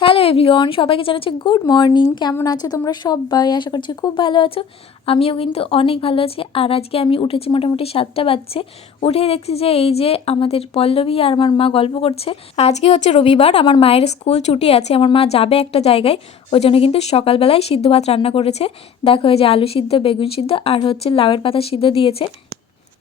Hello everyone সবাইকে জানাচ্ছি good morning কেমন আছো তোমরা সবাই? আশা করছি খুব ভালো আছো। আমিও কিন্তু অনেক ভালো আছি। আর আজকে আমি উঠেছি মোটামুটি সাতটা বাজছে। উঠে দেখছি যে এই যে আমাদের পল্লবী আর আমার মা গল্প করছে। আজকে হচ্ছে রবিবার। আমার মায়ের স্কুল ছুটি আছে। আমার মা যাবে একটা জায়গায়। ওই জন্য কিন্তু সকালবেলায় সিদ্ধ ভাত রান্না করেছে। দেখো যে আলু সিদ্ধ, বেগুন সিদ্ধ আর হচ্ছে লাউয়ের পাতা সিদ্ধ দিয়েছে।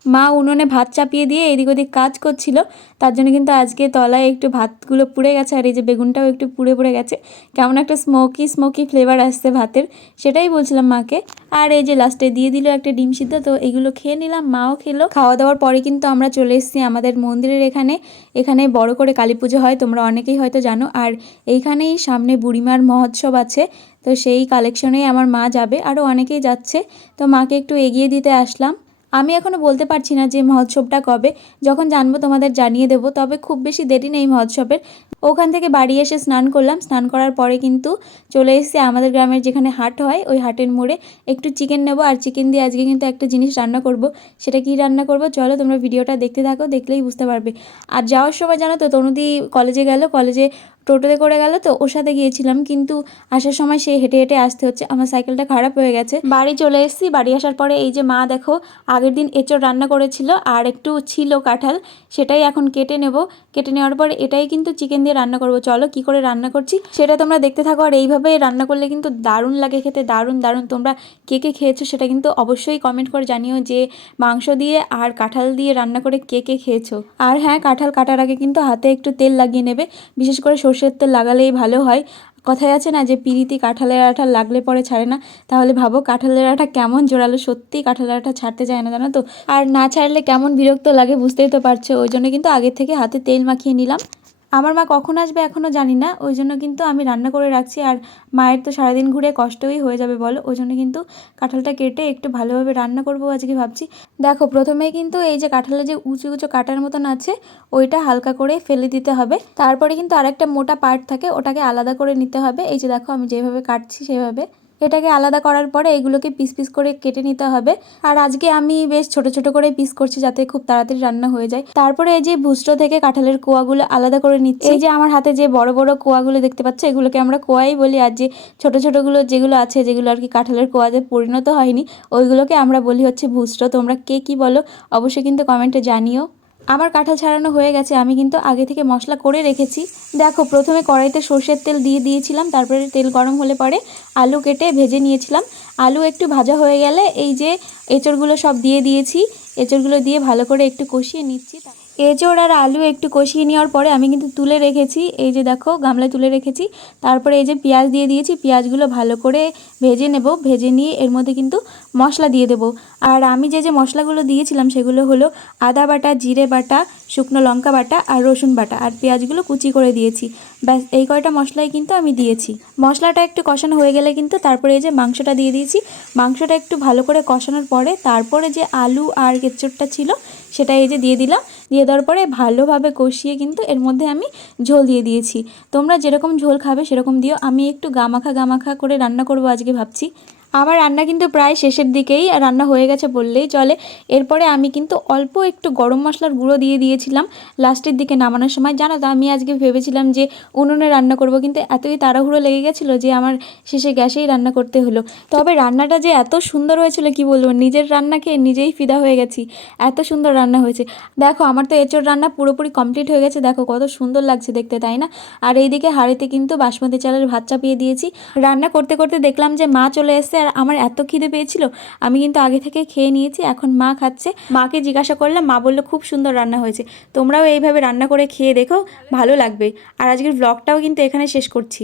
মা উনুনে ভাত চাপিয়ে দিয়ে এদিক ওদিক কাজ করছিল। তার জন্য কিন্তু আজকে তলায় একটু ভাতগুলো পুড়ে গেছে আর এই যে বেগুনটাও একটু পুড়ে পুড়ে গেছে। কেমন একটা স্মোকি স্মোকি ফ্লেভার আসছে ভাতের, সেটাই বলছিলাম মাকে। আর এই যে লাস্টে দিয়ে দিল একটা ডিম সিদ্ধ, তো এগুলো খেয়ে নিলাম, মাও খেলো। খাওয়া দাওয়ার পরে কিন্তু আমরা চলে এসেছি আমাদের মন্দিরের এখানে। এখানে বড় করে কালী পুজো হয়, তোমরা অনেকেই হয়তো জানো। আর এইখানেই সামনে বুড়িমার মহোৎসব আছে, তো সেই কালেকশনেই আমার মা যাবে আরও অনেকেই যাচ্ছে। তো মাকে একটু এগিয়ে দিতে আসলাম। আমি এখনও বলতে পারছি না যে মহোৎসবটা কবে। যখন জানব তোমাদের জানিয়ে দেবো, তবে খুব বেশি দেরি নেই মহোৎসবের। ওখান থেকে বাড়ি এসে স্নান করলাম। স্নান করার পরে কিন্তু চলে এসেছি আমাদের গ্রামের যেখানে হাট হয়, ওই হাটের মোড়ে। একটু চিকেন নেব আর চিকেন দিয়ে আজকে কিন্তু একটা জিনিস রান্না করব। সেটা কি রান্না করব? চলো তোমরা ভিডিওটা দেখতে থাকো, দেখলেই বুঝতে পারবে। আর যাওয়ার সময় জানো তো, তনুদি কলেজে গেল কলেজে টোটোতে করে গেল তো, ওর সাথে গিয়েছিলাম। কিন্তু আসার সময় সে হেঁটে হেঁটে আসতে হচ্ছে, আমার সাইকেলটা খারাপ হয়ে গেছে। বাড়ি চলে এসেছি, বাড়ি আসার পরে এই যে মা দেখো, আগের দিন এঁচড় রান্না করেছিল, আর একটু ছিল কাঁঠাল, সেটাই এখন কেটে নেব। কেটে নেওয়ার পরে এটাই কিন্তু চিকেন দিয়ে রান্না করব। চলো কি করে রান্না করছি? সেটা তোমরা দেখতে থাকো। আর এইভাবে রান্না করলে কিন্তু দারুণ লাগে খেতে, দারুণ দারুণ। তোমরা কে কে খেয়েছো সেটা কিন্তু অবশ্যই কমেন্ট করে জানিও যে মাংস দিয়ে আর কাঁঠাল দিয়ে রান্না করে কে কে খেয়েছো। আর হ্যাঁ কাঁঠাল কাটার আগে কিন্তু হাতে একটু তেল লাগিয়ে নেবে। বিশেষ করে সর্ষের তেল লাগালেই ভালো হয়। কথায় আছে না যে, পিরিতি কাঁঠালের আঠা লাগলে পরে ছাড়ে না। তাহলে ভাবো কাঁঠালের আঠা কেমন জোরালো। সত্যি কাঁঠালের আঠা ছাড়তে চায় না, জানো তো? আর না ছাড়লে কেমন বিরক্ত লাগে বুঝতেই তো পারছ। ওই জন্য কিন্তু আগে থেকে হাতে তেল মাখিয়ে নিলাম। আমার মা কখন আসবে এখনও জানি না, ওই জন্য কিন্তু আমি রান্না করে রাখছি আর মায়ের তো সারাদিন ঘুরে কষ্টই হয়ে যাবে বলো, ওই জন্য কিন্তু কাঁঠালটা কেটে একটু ভালোভাবে রান্না করব আজকে ভাবছি। দেখো, প্রথমেই কিন্তু এই যে কাঁঠালের যে উঁচু উঁচু কাটার মতন আছে, ওইটা হালকা করে ফেলে দিতে হবে। তারপরে কিন্তু আরেকটা মোটা পার্ট থাকে, ওটাকে আলাদা করে নিতে হবে। এই যে দেখো, আমি যেভাবে কাটছি সেভাবে এটাকে আলাদা করার পরে এগুলোকে পিস পিস করে কেটে নিতে হবে। আর আজকে আমি বেশ ছোট ছোট করে পিস করছি যাতে খুব তাড়াতাড়ি রান্না হয়ে যায়। তারপরে এই যে ভুস্টো থেকে কাঁঠালের কোয়াগুলো আলাদা করে নিচ্ছি। এই যে আমার হাতে যে বড় বড় কোয়াগুলো দেখতে পাচ্ছ, এগুলোকে আমরা কোয়াই বলি। আর যে ছোট ছোটগুলো যেগুলো আছে, যেগুলো আর কি কাঁঠালের কোয়াতে পরিণত হয়নি, ওইগুলোকে আমরা বলি হচ্ছে ভুস্টো তোমরা কে কি বলো, অবশ্যই কিন্তু কমেন্টে জানিও। আমার কাঁঠাল ছাড়ানো হয়ে গেছে। আমি কিন্তু আগে থেকে মশলা করে রেখেছি। দেখো, প্রথমে কড়াইতে সর্ষের তেল দিয়ে দিয়েছিলাম, তারপরে তেল গরম হলে পরে আলু কেটে ভেজে নিয়েছিলাম। আলু একটু ভাজা হয়ে গেলে এই যে এঁচড়গুলো সব দিয়ে দিয়েছি, এঁচড়গুলো দিয়ে ভালো করে একটু কষিয়ে নিচ্ছি। এঁচড় আর আলু একটু কষিয়ে নেওয়ার পরে আমি কিন্তু তুলে রেখেছি, এই যে দেখো গামলায় তুলে রেখেছি। তারপরে এই যে পেঁয়াজ দিয়ে দিয়েছি, পেঁয়াজগুলো ভালো করে ভেজে নেব, ভেজে নিয়ে এর মধ্যে কিন্তু মশলা দিয়ে দেব। আর আমি যে যে মশলাগুলো দিয়েছিলাম সেগুলো হলো আদা বাটা, জিরে বাটা, শুকনো লঙ্কা বাটা আর রসুন বাটা আর পেঁয়াজগুলো কুচি করে দিয়েছি। ব্যাস, এই কয়টা মশলাই কিন্তু আমি দিয়েছি। মশলাটা একটু কষানো হয়ে গেলে কিন্তু তারপরে এই যে মাংসটা দিয়ে দিয়েছি। মাংসটা একটু ভালো করে কষানোর পরে তারপরে যে আলু আর কেচড়টা ছিল সেটা এই যে দিয়ে দিলাম। দিয়ে দেওয়ার পরে ভালোভাবে কষিয়ে কিন্তু এর মধ্যে আমি ঝোল দিয়ে দিয়েছি। তোমরা যেরকম ঝোল খাবে সেরকম দিও। আমি একটু গামাখা গামাখা করে রান্না করব আজকে ভাবছি। আমার রান্না কিন্তু প্রায় শেষের দিকেই রান্না হয়ে গেছে বললেই চলে। এরপরে আমি কিন্তু অল্প একটু গরম মশলার গুঁড়ো দিয়ে দিয়েছিলাম। লাস্টের দিকে নামানোর সময়, জানো তো, আমি আজকে ভেবেছিলাম যে উনুনে রান্না করব, কিন্তু এতই তাড়াহুড়ো লেগে গেছিল যে আমার শেষে গ্যাসেই রান্না করতে হলো। তবে রান্নাটা যে এত সুন্দর হয়েছিল, কি বলব, নিজের রান্না খেয়ে নিজেই ফিদা হয়ে গেছি। এত সুন্দর রান্না হয়েছে। দেখো, আমার তো এঁচোড় রান্না পুরোপুরি কমপ্লিট হয়ে গেছে। দেখো, কত সুন্দর লাগছে দেখতে, তাই না? আর এইদিকে হাঁড়িতে কিন্তু বাসমতি চালের ভাত চাপিয়ে দিয়েছি। রান্না করতে করতে দেখলাম যে মা চলে এসছে আর আমার এত খিদে পেয়েছিল, আমি কিন্তু আগে থেকে খেয়ে নিয়েছি, এখন মা খাচ্ছে। মাকে জিজ্ঞাসা করলাম, মা বলল, খুব সুন্দর রান্না হয়েছে। তোমরাও এইভাবে রান্না করে খেয়ে দেখো, ভালো লাগবে। আর আজকের ব্লগটাও কিন্তু এখানে শেষ করছি।